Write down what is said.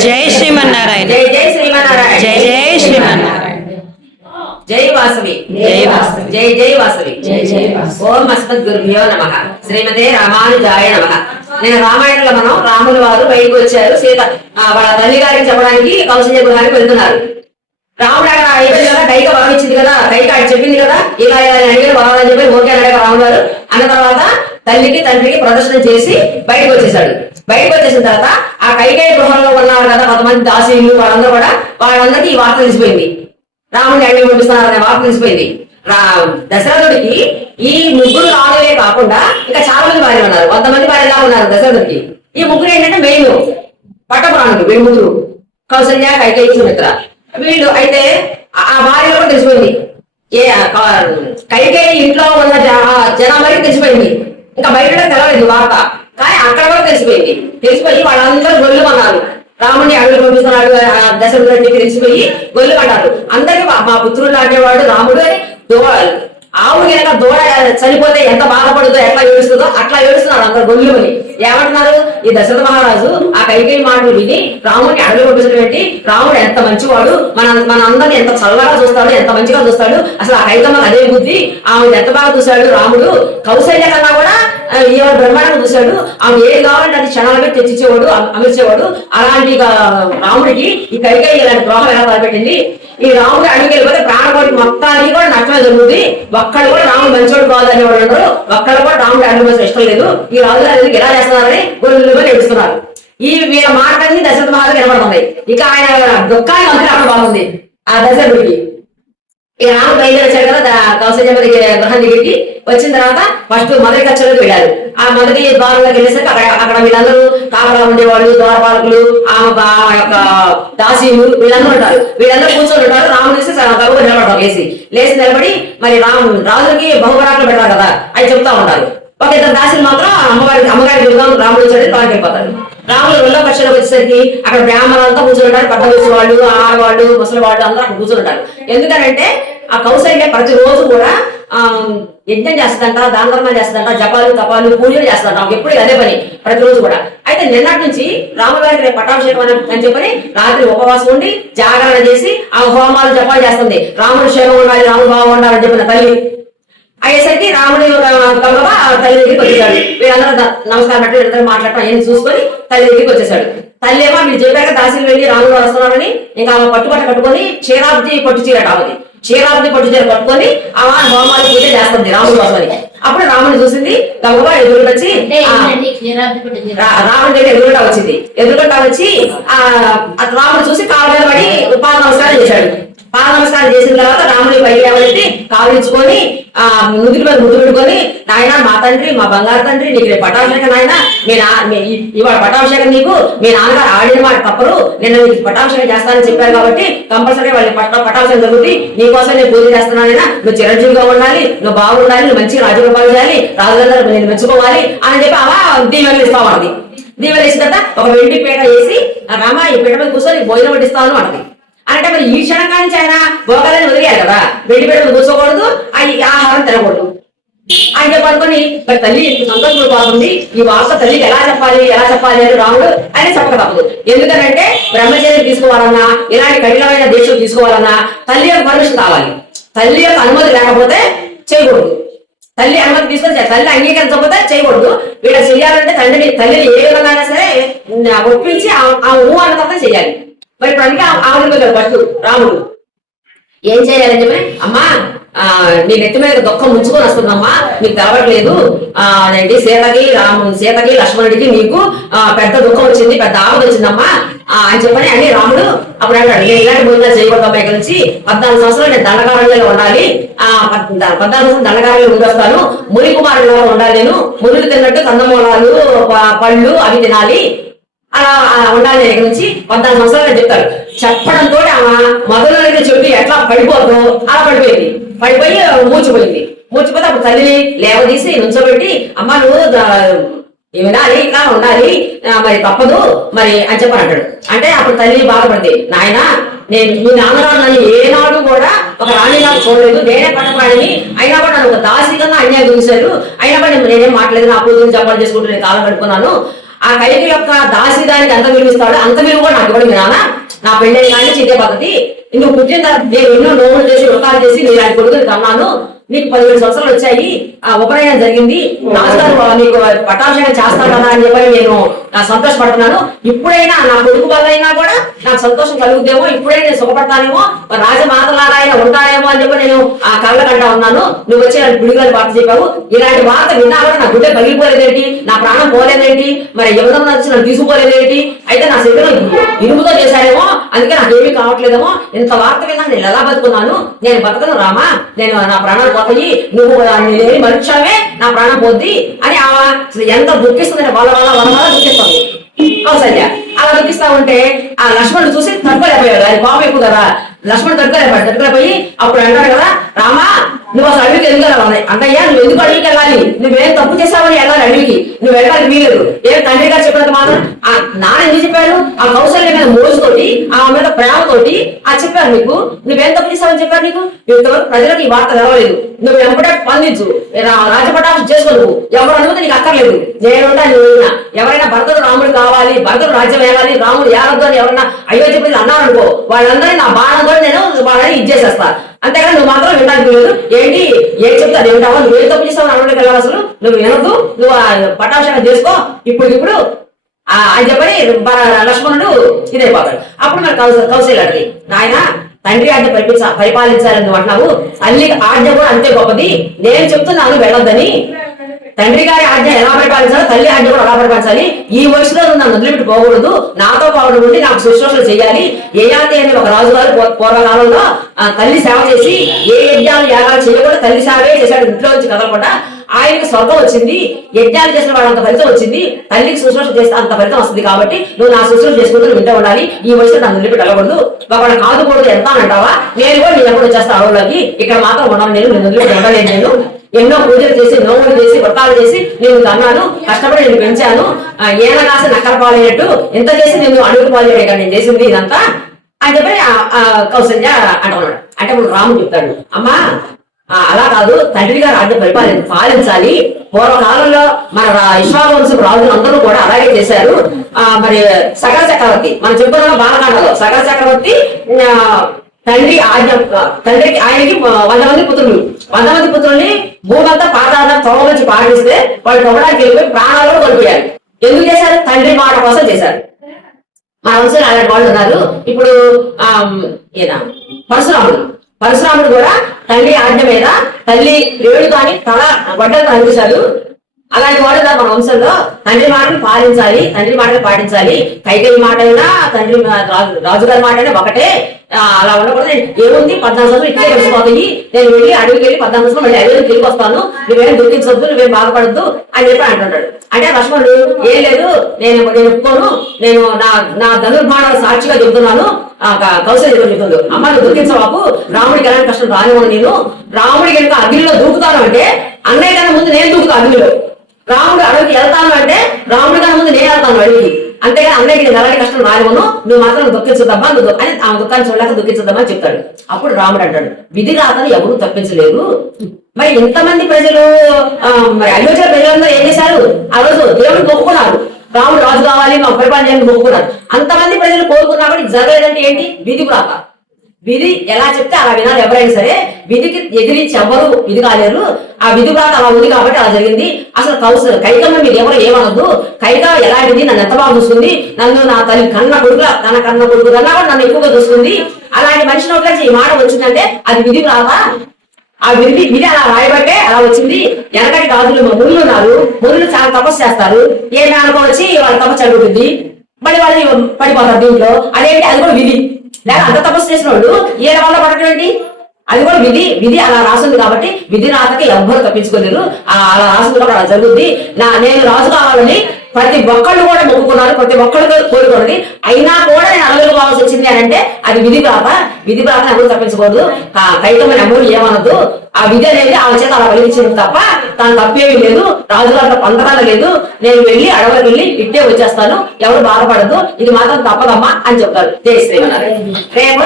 జై శ్రీమన్నారాయణ. జై జై శ్రీమన్నారాయణ. జై జై శ్రీమన్నారాయణ. జై వాసవి. జై వాసవి. జై జై వాసవి. జై. ఓం అస్మద్ గురుభ్యో నమ. శ్రీమతే రామానుజాయ నమ. నేను రామాయణంలో మనం రాముల వారు బయటకు వచ్చారు. సీత వాళ్ళ తల్లి గారికి చెప్పడానికి కౌశల్య గృహానికి వెళ్తున్నారు. రాముడు అక్కడ అయిపోయింది కదా కైక ఇచ్చింది కదా కైక చెప్పింది కదా ఇలా ఇలా అని అడిగారు అని చెప్పి ఓకే అన్నాడు రాముడు గారు అన్న తర్వాత తల్లికి తండ్రికి ప్రదర్శన చేసి బయటకు వచ్చేసాడు బయటకు వచ్చేసిన తర్వాత ఆ కైకేయ గృహంలో ఉన్నారు కదా కొంతమంది దాసీలు వాళ్ళందరూ కూడా వాళ్ళందరికీ ఈ వార్త తెలిసిపోయింది. రాముడిని అడిగి పంపిస్తున్నారనే వార్త తెలిసిపోయింది. రా దశరథుడికి ఈ ముగ్గురు రాములే కాకుండా ఇంకా చాలా మంది భార్యలు ఉన్నారు. కొంతమంది భార్యలా ఉన్నారు దశరథుడికి? ఈ ముగ్గురు ఏంటంటే మెయిన్ పట్టపురాణుడు వీళ్ళు ముగ్గురు కౌసల్య కైకేయి సుమిత్ర. వీళ్ళు అయితే ఆ భార్య భార్యలో కూడా తెలిసిపోయింది. ఏ కైకేయి ఇంట్లో ఉన్న జ- జనాభాకి తెలిసిపోయింది. ఇంకా బయట కూడా తెలవలేదు వార్త. కానీ అక్కడ కూడా తెలిసిపోయింది. తెలిసిపోయి వాళ్ళందరూ గొల్లు అన్నారు రాముని అడుగు పంపిస్తున్నాడు దశరథుడు అని చెప్పి తెలిసిపోయి గొల్లు పడ్డారు. అందరికి మా మా పుత్రుడు లాంటివాడు రాముడు అని దో ఆవు కనుక దూడ చనిపోతే ఎంత బాధపడుతుందో ఎట్లా ఏడుస్తుందో అట్లా ఏడుస్తున్నారు అందరు గొల్లుమని. ఏమంటున్నారు? ఈ దశరథ మహారాజు ఆ కైకేయి మాటలు విని రాముడిని అడవి పంపించడం రాముడు ఎంత మంచివాడు? మన మన అందరిని ఎంత చల్లగా చూస్తాడు ఎంత మంచిగా చూస్తాడు? అసలు ఆ కైకమ్మకి అదే బుద్ధి. ఆమె ఎంత బాగా చూశాడు? రాముడు కౌశల్య కన్నా కూడా ఈ ఈమె బ్రహ్మాండంగా చూశాడు. ఆమె ఏది కావాలంటే అది క్షణాలపై తెచ్చిచ్చేవాడు అమర్చేవాడు. అలాంటి రాముడికి ఈ కైకేయి ఇలాంటి ద్రోహం ఎలా తలపెట్టింది ఈ రాముడు అడుగు వెళ్ళిపోతే ప్రాణకోటి మొత్తానికి కూడా నష్టమే జరుగుతుంది. ఒక్కడు కూడా రాముడు మంచోడు కాదు అనేవాడు ఉండరు ఒక్కడు కూడా రాముడు అడుగు ఇష్టం లేదు. ఈ రాజు గారు ఎలా చేస్తున్నారని గొల్లుగా నేర్పిస్తున్నారు. ఈ వీళ్ళ మాటలన్నీ దశరథ మహారాజు వినబడుతుంది ఇక ఆయన దుఃఖాన్ని అంతా అక్కడ బాగుంది. ఆ దశరథుడికి ఇక రాము బయలుదేరి వచ్చాడు కదా కౌశల్యమ్మ దగ్గర గృహం దిగి వచ్చిన తర్వాత ఫస్ట్ మొదటి కచ్చలోకి వెళ్ళారు ఆ మొదటి ద్వారంలోకి వెళ్ళేసరికి అక్కడ అక్కడ వీళ్ళందరూ కాపలా ఉండేవాళ్ళు ద్వారపాలకులు ఆమె బా- ఆ యొక్క దాసీలు వీళ్ళందరూ ఉంటారు. వీళ్ళందరూ కూర్చొని ఉంటారు. రాముడు వేసి గరువు నిలబడతారు లేచి లేచి నిలబడి మరి రాము రాజుకి బహుబరాకులు పెడతారు కదా అని చెప్తా ఉంటారు. ఒక ఇద్దరు దాసిని మాత్రం అమ్మవారి అమ్మగారి దుర్గం రాముడు వచ్చాడు తొలగిపోతాడు. రాముడు రెండో పక్షంలోకి వచ్చేసరికి అక్కడ బ్రాహ్మణులంతా కూర్చుంటారు పట్ట వేసిన వాళ్ళు ఆడవాళ్ళు ముసలి వాళ్ళు అందరూ అక్కడ కూర్చుంటారు. ఎందుకంటే ఆ కౌశల్య ప్రతిరోజు కూడా ఆ యజ్ఞం చేస్తుందంట దాన ధర్మాలు చేస్తుందంట జపాలు తపాలు పూజలు చేస్తుందంట ఎప్పుడు అదే పని ప్రతిరోజు కూడా. అయితే నిన్నటి నుంచి రామగారికి రేపు పట్టాభిషేకం అని అని చెప్పని రాత్రి ఉపవాసం ఉండి జాగరణ చేసి ఆ హోమాలు జపాలు చేస్తుంది. రాముడు క్షేమం ఉండాలి రాముడు బాగుండాలని చెప్పిన తల్లి అయ్యేసరికి రాముడి గబగబా తల్లి దగ్గరికి వచ్చేసాడు వీళ్ళందరూ నమస్కారం పెట్టి వీళ్ళందరూ మాట్లాడటం అవన్నీ చూసుకొని తల్లి దగ్గరికి వచ్చేసాడు తల్లి ఏమో వీళ్ళు చెప్పాక దాసిలు వెళ్ళి రాముడు గారు వస్తున్నారని ఇంకా ఆమె పట్టుబట్ట కట్టుకొని క్షీరాబ్ది పట్టు చీర ఆమెది క్షీరాబ్ది పట్టు చీర కట్టుకొని ఆమె హోమాలు పూజ చేస్తుంది రాముడు కోసమని. అప్పుడు రాముడు చూసింది గబగబా ఎదురు వచ్చి రాముడి దగ్గర ఎదురుగా వచ్చింది. ఎదురుగా వచ్చి ఆ రాముడు చూసి మీద పడి పాద నమస్కారం చేశాడు. నమస్కారం చేసిన తర్వాత రాముడి పైకి లేవనెత్తి కాలు ఆ ముదుటి మీద ముద్దు పెట్టుకొని నాయన మా తండ్రి మా బంగారు తండ్రి నీకు రేపు పట్టాభిషేకం నాయన నేను ఇవాళ పట్టాభిషేకం నీకు మీ నాన్నగారు ఆడిన మాట తప్పరు నేను నీకు పట్టాభిషేకం చేస్తానని చెప్పారు కాబట్టి కంపల్సరీ వాళ్ళు పట్ట పట్టాభిషేకం జరుగుతుంది. నీకోసం నేను పూజ చేస్తున్నానైనా నువ్వు చిరంజీవిగా ఉండాలి నువ్వు బాగుండాలి నువ్వు మంచి రాజగోపాలు చేయాలి రాజుగారు నేను మెచ్చుకోవాలి అని చెప్పి అలా దీవెనలు ఇస్తామంది ఉన్నది దీవెనలు ఇచ్చిన తర్వాత ఒక వెండి పీట వేసి ఆ రామ ఈ పీట మీద కూర్చొని భోజనం వడ్డిస్తాను అంటది. అంటే మరి ఈ క్షణంగా నుంచి ఆయన భోగాలని వదిలేయాలి కదా? వెళ్ళి పీట కూర్చోకూడదు అది ఈ ఆహారం తినకూడదు. ఆయన పడుకొని మరి తల్లి ఇంత సంతోషం బాగుంది ఈ వార్త తల్లికి ఎలా చెప్పాలి ఎలా చెప్పాలి అని రాముడు ఆయన చెప్పక తప్పదు. ఎందుకంటే బ్రహ్మచర్యం తీసుకోవాలన్నా ఇలాంటి కఠినమైన దీక్షలు తీసుకోవాలన్నా తల్లి యొక్క పర్మిషన్ కావాలి. తల్లి యొక్క అనుమతి లేకపోతే చేయకూడదు. తల్లి అనుమతి తీసుకొని తల్లి అంగీకరించకపోతే చేయకూడదు. వీళ్ళ చేయాలంటే తల్లిని తల్లిని ఏ విధంగా అయినా సరే ఒప్పించి ఆ- ఆ ఊ అన్న తర్వాత చేయాలి. మరి ఇప్పుడు అందుకే ఆవిడ ఫస్ట్ రాముడు. ఏం చేయాలని చెప్పి అమ్మా నీ నెత్తి మీద దుఃఖం ముంచుకొని వస్తుందమ్మా నీకు తెలవట్లేదు. అదేంటి సీతకి రాము సీతకి లక్ష్మణుడికి నీకు పెద్ద దుఃఖం వచ్చింది పెద్ద ఆపద వచ్చిందమ్మా. అని చెప్పని అని రాముడు అప్పుడు అంటాడు నేను ఇలాంటి భోజనాలు చేయకూడదు అమ్మాయి నుంచి. పద్నాలుగు సంవత్సరాలు నేను దండకారంలో ఉండాలి. ఆ పద్- పద్నాలుగు సంవత్సరాలు దండకారణ్యంలో ఉండొస్తాను ముని కుమారుడుగా ఉండాలి నేను. మురులు తిన్నట్టు కందమూలాలు ప- పళ్ళు అవి తినాలి. అలా ఉండాలి దగ్గర నుంచి పద్నాలుగు సంవత్సరాలు చెప్తారు చెప్పడంతో ఆమె మొదలైన చెప్పి ఎట్లా పడిపోతుందో అలా పడిపోయింది. పడిపోయి మూచిపోయింది మూచిపోతే అప్పుడు తల్లిని లేవదీసి నుంచోబెట్టి అమ్మ నువ్వు ఈ వినాలి ఇట్లా ఉండాలి మరి తప్పదు మరి అని చెప్పని అంటాడు. అంటే అప్పుడు తల్లి బాధపడింది. నాయన నేను మీ నాన్నగారు నన్ను ఏనాడు కూడా ఒక రాణి నాకు చూడలేదు. నేనే పట్టపాడిని అయినా కూడా నన్ను ఒక దాసికంగా అన్యాయం చూశారు. అయినా కూడా నేను- నేనేం మాట్లాడలేదు. నా పూజలు జపాలు చేసుకుంటూ నేను కాలం గడుపుకున్నాను ఆ కైకి యొక్క దాసిదానికి ఎంత విలువ ఇస్తాడో. అంత విలువ కూడా నాకు ఇవ్వడం నాన్న. నా పెళ్ళి కానీ ఇదే పద్ధతి. నువ్వు పుట్టిన నేను ఎన్నో నోములు చేసి వృతాలు చేసి నేను ఆయన కొడుకుని కన్నాను. నీకు పదిహేడు సంవత్సరాలు వచ్చాయి. ఆ ఉపనయనం జరిగింది. రాజుగారు నీకు పట్టాభిషేకం చేస్తాను కదా అని చెప్పని నేను ఆ, సంతోషపడుతున్నాను. ఇప్పుడైనా నా కొడుకు వల్ల కూడా నాకు సంతోషం కలుగుద్దేమో ఇప్పుడైనా నేను సుఖపడతానేమో మరి రాజమాతలాగా ఆయన ఉంటానేమో అని చెప్పి నేను ఆ కళ్ళ కంటా ఉన్నాను. నువ్వు వచ్చి నాకు గుడిగాలి వార్త చెప్పావు. ఇలాంటి వార్త విన్నా కూడా నా గుడ్డ పగిలిపోలేదేంటి? నా ప్రాణం పోలేదేంటి? మరి ఎవరు వచ్చి నన్ను తీసుకుపోలేదేంటి? అయితే నా శరీరం ఇనుముతో చేశారేమో అందుకే నాకేమీ ఏమీ కావట్లేదేమో. ఇంత వార్త విన్నా నేను ఎలా బతుకున్నాను? నేను బతకను రామా? నేను నా ప్రాణాలు పోతాయి. నువ్వు నేనేమి మనుష్యమే నా ప్రాణం పోద్ది అని ఎంత దుఃఖిస్తుంది వాళ్ళ వాళ్ళ వాళ్ళ వాళ్ళ దుఃఖిస్తాను కౌసల్య అలా దుఃఖిస్తా ఉంటే ఆ లక్ష్మణుడు చూసి తట్టుకోలేకపోయాడు. ఆయన కోపం ఎక్కువ కదా. లక్ష్మణుడు తట్టుకోలేకపోయాడు. తట్టుకోలేకపోయి అప్పుడు అంటాడు కదా రామా నువ్వు అసలు అడవికి ఎందుకు వెళ్ళాలి? అంటయ్యా నువ్వు ఎందుకు అడవికి వెళ్ళాలి? నువ్వేం తప్పు చేసావని వెళ్ళాలి అడవికి. నువ్వు వెళ్ళాలి వీలేదు ఏం తండ్రి గారు చెప్పినంత మాత్రం ఆ నాన్న ఎందుకు చెప్పాడు ఆ కౌశల్య మీద మోజుతోటి ఆ మీద ప్రేమతోటి ఆ చెప్పారు నీకు. నువ్వేం తప్పు చేసావని చెప్పారు నీకు ఇంతవరకు ప్రజలకు ఈ వార్త తెలవలేదు. నువ్వు వెంబడే స్పందించు. రా- చేసుకోదు చేసుకో నువ్వు ఎవరు అనుమతి నీకు అక్కర్లేదు. నేనుంటా నువ్వు ఎవరైనా భరతుడు రాముడు కావాలి భరతుడు రాజ్యం వేయాలి రాముడు ఏలద్దు అని ఎవరైనా అయోధ్య ప్రజలు అన్నారనుకో వాళ్ళందరినీ నా బాణంతో నేను వాళ్ళని ఇచ్చేసేస్తా. అంతేగాని నువ్వు మాత్రం వినడానికి లేదు ఏంటి? ఏం చెప్తా ఏమిటావా నువ్వు ఏం తప్పు చేస్తావు అడవికి వెళ్ళాలి అసలు? నువ్వు వినొద్దు. నువ్వు ఆ చేసుకో. ఇప్పుడు ఇప్పుడు ఆ అని చెప్పని లక్ష్మణుడు ఇదైపోతాడు. అప్పుడు మరి కౌశ కౌశల్యాడికి నాయన తండ్రి ఆజ్ఞ పరిపాలించాలని నువ్వు అంటున్నావు. తల్లి ఆజ్ఞ కూడా అంతే గొప్పది. నేను చెప్తున్నాను వెళ్ళొద్దని. తండ్రి గారి ఆజ్ఞ ఎలా పరిపాలించాలో తల్లి ఆజ్ఞ కూడా అలా పరిపాలించాలి ఈ వయసులో నువ్వు నన్ను వదిలిపెట్టి పోకూడదు నాతో పాటు ఉండి నాకు శుశ్రూషలు చేయాలి. యయాతి అనే ఒక రాజుగారు పూర్వకాలంలో తల్లి సేవ చేసి ఏ యజ్ఞాలు యాగాలు చేయకుండా తల్లి సేవే చేశాడు ఇంట్లో నుంచి కదలకుండా. ఆయనకి స్వర్గం వచ్చింది. యజ్ఞాలు చేసిన వాడు అంత ఫలితం వచ్చింది. తల్లికి శుశ్రూష చేస్తే అంత ఫలితం వస్తుంది కాబట్టి నువ్వు నా శుశ్రూష చేసుకుంటూ వింటూ ఉండాలి. ఈ వయసులో నన్ను వదిలిపెట్టి వెళ్ళకూడదు ఒకవేళ కాదుకూడదు ఎంత అంటావా? నేను కూడా నేను ఎప్పుడు వచ్చేస్తా ఆవులోకి. ఇక్కడ మాత్రం ఉన్నాను నేను నేను వదిలిపెట్టి ఉండలేను నేను. ఎన్నో పూజలు చేసి నోములు చేసి వ్రతాలు చేసి నేను తన్నాను కష్టపడి నేను పెంచాను. ఆ, ఏన కాసి పాలయ్యట్టు ఎంత చేసి నేను అడుగు పాలయ్యాడు కానీ నేను చేసింది ఇదంతా అని చెప్పి ఆ- అంటున్నాడు అంటే ఇప్పుడు రాముడు చెప్తాడు అమ్మా అలా కాదు తండ్రి గారు ఆజ్ఞ పరిపాలి పాలించాలి. పూర్వకాలంలో మన రా- విశ్వావంశపు రాజులు అందరూ కూడా అలాగే చేశారు. ఆ మరి సకల చక్రవర్తి మనం చెప్పుకున్నాం బాలకాండలో సకల చక్రవర్తి తండ్రి ఆజ్ఞ తండ్రికి ఆయనకి వంద మంది పుత్రులు. వంద మంది పుత్రుల్ని భూమంతా పాతాళ తొడ నుంచి పాటిస్తే వాళ్ళు తొగడానికి వెళ్ళిపోయి ప్రాణాలు కూడా కోల్పోయారు. ఎందుకు చేశారు? తండ్రి మాట కోసం చేశారు. మన వంశంలో అలాంటి వాళ్ళు ఉన్నారు. ఇప్పుడు ఆ ఈయన పరశురాముడు. పరశురాముడు కూడా తల్లి ఆజ్ఞ మీద తల్లి రేడు కానీ తల గొడ్డలు కనిపించాడు అలాంటి వాడు ఉన్నారు మన వంశంలో. తండ్రి మాటను పాలించాలి తండ్రి మాటను పాటించాలి. కైకేయి మాట అయినా తండ్రి రాజు- రాజుగారి మాట అయినా ఒకటే. అలా ఉండకూడదు. ఏముంది? పద్నాలుగు సంవత్సరం ఇట్లే గడిచిపోతాయి. నేను వెళ్ళి అడవికి వెళ్ళి పద్నాలుగు సంవత్సరం మళ్ళీ అడవికి వెళ్ళి వస్తాను. నువ్వేం దుఃఖించొద్దు నువ్వేం బాధపడద్దు అని చెప్పి అంటున్నాడు అంటే లక్ష్మణుడు ఏం లేదు నేను నేను ఒప్పుకోను. నేను నా నా ధనుర్బాణాల సాక్షిగా చెబుతున్నాను. ఆ కౌశల్య చెబుతుంది అమ్మ నువ్వు దుఃఖించవాకు రాముడికి ఎలాంటి కష్టం రానివ్వను నేను. రాముడికి కనుక అగ్నిలో దూకుతాను అంటే అన్నయ్య కన్నా ముందు నేను దూకుతాను అగ్నిలో. రాముడు అడవికి వెళ్తాను అంటే రాముడు కన్నా ముందు నేను వెళ్తాను అడవికి. అంతేగా అన్నయ్యకి నేను ఎలాంటి కష్టం రానివ్వను నువ్వు మాత్రం దుఃఖించదమ్మా నువ్వు అని ఆ దుఃఖాన్ని చూడలేక దుఃఖించదమ్మా అని చెప్తాడు. అప్పుడు రాముడు అంటాడు విధి రాతను ఎవరు తప్పించలేరు మరి ఇంతమంది ప్రజలు మరి అయోధ్య ప్రజలందరూ ఏం చేశారు? ఆ రోజు దేవుడు మొక్కుకున్నారు. రాముడు రాజు కావాలి మా పరిపాలన చేయాలని మొక్కుకున్నారు. అంతమంది ప్రజలు కోరుకున్నా కూడా జరగలేదంటే ఏంటి? విధి రాత విధి ఎలా చెప్తే అలా వినాలి. ఎవరైనా సరే విధికి ఎదిరించి ఎవ్వరు విధి కాలేరు ఆ విధి వ్రాత అలా ఉంది కాబట్టి అలా జరిగింది. అసలు కౌసలు కైకమ్మ మీరు ఎవరు ఏమనద్దు. కైక ఎలాంటిది నన్ను ఎంత బాగా చూస్తుంది. నన్ను నా తల్లి కన్న కొడుకుల తన కన్న కొడుకు అన్నా కూడా నన్ను ఎక్కువగా చూస్తుంది. అలాంటి మనిషి నోట్ల ఈ మాట వచ్చిందంటే అది విధి వ్రాత ఆ విధి విధి అలా రాయబట్టే అలా వచ్చింది. వెనకటి కాదులు మురులు ఉన్నారు. మురులు చాలా తపస్సు చేస్తారు. ఏ అనుకోవచ్చి వచ్చి వాళ్ళ తపస్సు చదువుతుంది మళ్ళీ వాళ్ళు పడిపోతారు దీంట్లో. అదేంటి? అది కూడా విధి. లేక అంత తపస్సు చేసిన వాళ్ళు ఏ వల్ల పడటం అది కూడా విధి విధి అలా రాసింది కాబట్టి విధి రాతకి ఎవ్వరు తప్పించుకోలేరు. అలా రాసింది కూడా అలా జరుగుద్ది. నా నేను రాజు కావాలని ప్రతి ఒక్కళ్ళు కూడా మొక్కుకున్నారు. ప్రతి ఒక్కళ్ళు కోరుకోండి అయినా కూడా చేశారంటే అది విధి రాత విధి రాత ఎవరు తప్పించకూడదు కైతమైన ఎవరు ఏమనద్దు. ఆ విధి అనేది ఆమె చేత అలా వెలిగించింది తప్ప తను తప్పేమీ లేదు. రాజుగారితో పొందడాలు లేదు. నేను వెళ్ళి అడవులకు వెళ్ళి ఇట్టే వచ్చేస్తాను. ఎవరు బాధపడదు ఇది మాత్రం తప్పదమ్మా అని చెప్తారు జయ శ్రీమన్నారాయణ. ప్రేమ